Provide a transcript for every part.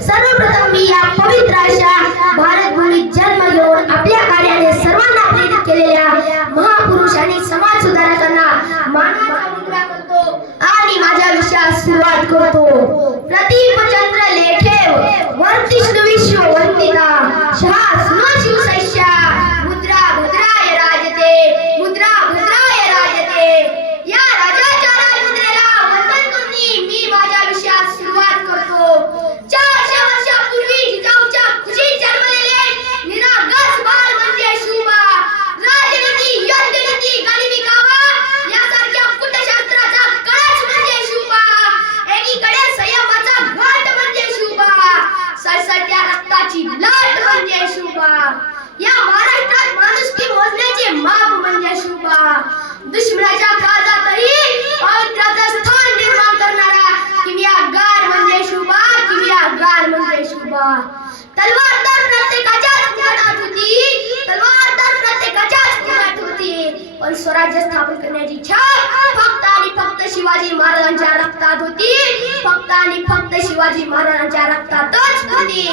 सर्वप्रथम मी या पवित्र अशा भारत भूमीत जन्म घेऊन आपल्या कार्याने सर्वांना प्रेरित केलेल्या महापुरुष आणि समाज सुधारकांना मानवाचा मुजरा करतो आणि माझ्या विषयात सुरुवात करतो. स्वराज्य स्थापन करण्याची इच्छा. फक्त आणि फक्त शिवाजी महाराजांच्या रक्तात होती. फक्त आणि फक्त शिवाजी महाराजांच्या रक्तातच होती.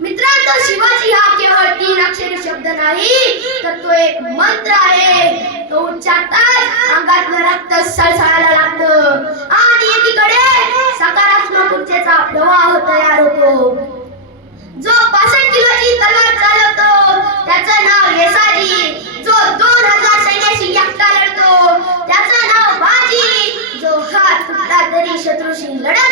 मित्रांनो शिवाजी हा केवळ तीन अक्षर शब्द नाही तर तो एक मंत्र आहे. तो उच्चारताच अंगात रक्त सळसळायला लागतं. आणि एकीकडे सकारात्मक ऊर्जेचा प्रवाह तयार होतो. तरी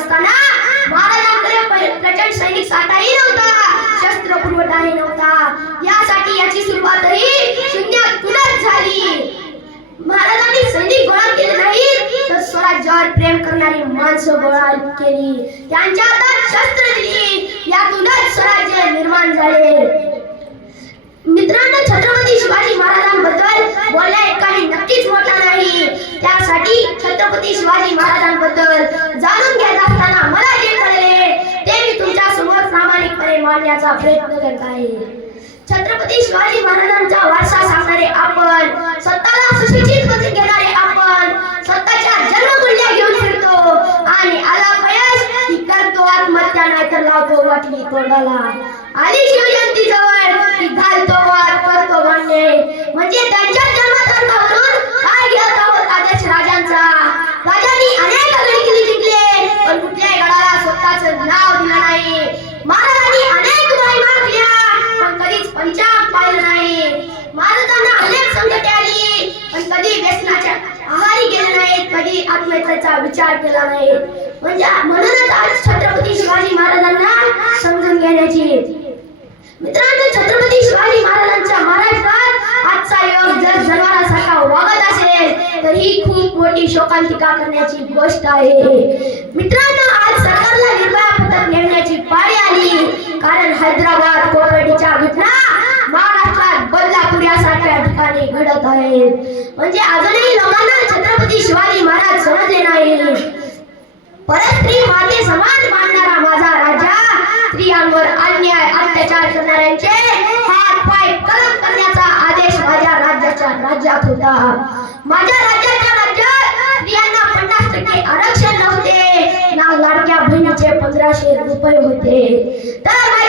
असताना महाराजांकडे प्रचंड सैनिक साठाही नव्हता शस्त्र पुरवठाही नव्हता. यासाठी याची सुरुवातही शून्यातूनच झाली. महाराजांनी सैनिक गोळा केले नाही तर स्वराज्यावर प्रेम करणारी माणसं गोळा केली. त्यांच्या हातात शस्त्र दिली यातूनच स्वराज्य निर्माण झाले. मित्रांनो छत्रपती शिवाजी महाराजांबद्दल बोलण्या एकाने नक्कीच मोठा नाही. त्यासाठी छत्रपती शिवाजी महाराजांबद्दल जाणून घेत करण्याचा प्रयत्न करत आहे. छत्रपती शिवाजी महाराजांचा वारसा सांगणारे आपण स्वतःला सुशिक्षित करून घेणारे आपण स्वतःच्या जन्मकुंडल्या घेऊन फिरतो आणि आला पयस करतो आत्महत्या नाहीतर लावतो वाटली तोंडाला. आली शिवजयंती जवळ घालतो वाट करतो म्हणजे त्यांच्या जन्म विचार केला नाही. म्हणजे म्हणूनच आज छत्रपती शिवाजी महाराजांना समजून घेण्याची. मित्रांनो छत्रपती शिवाजी महाराजांच्या महाराष्ट्रात आजचा योग जर जनावरासारखा वागत असेल तर ही खूप मोठी शोकांतिका करण्याची गोष्ट आहे. मित्रांनो आज सरकारला निर्भया पथक नेमण्याची पाळी आली. कारण हैदराबाद कोपर्डीच्या घडत आहेत. म्हणजे अजूनही लोकांना छत्रपती शिवाजी महाराज समजले नाही. परस्त्री माते समाज मानणारा माझा राजा स्त्रियांवर अन्याय अत्याचार करणाऱ्यांचे हात पाय कलम करण्याचा आदेश माझ्या राज्याच्या राज्यात होता. माझ्या राज्याच्या राज्यात स्त्रियांना पन्नास टक्के आरक्षण नव्हते. ना लाडक्या बहिणीचे पंधराशे रुपये होते. तर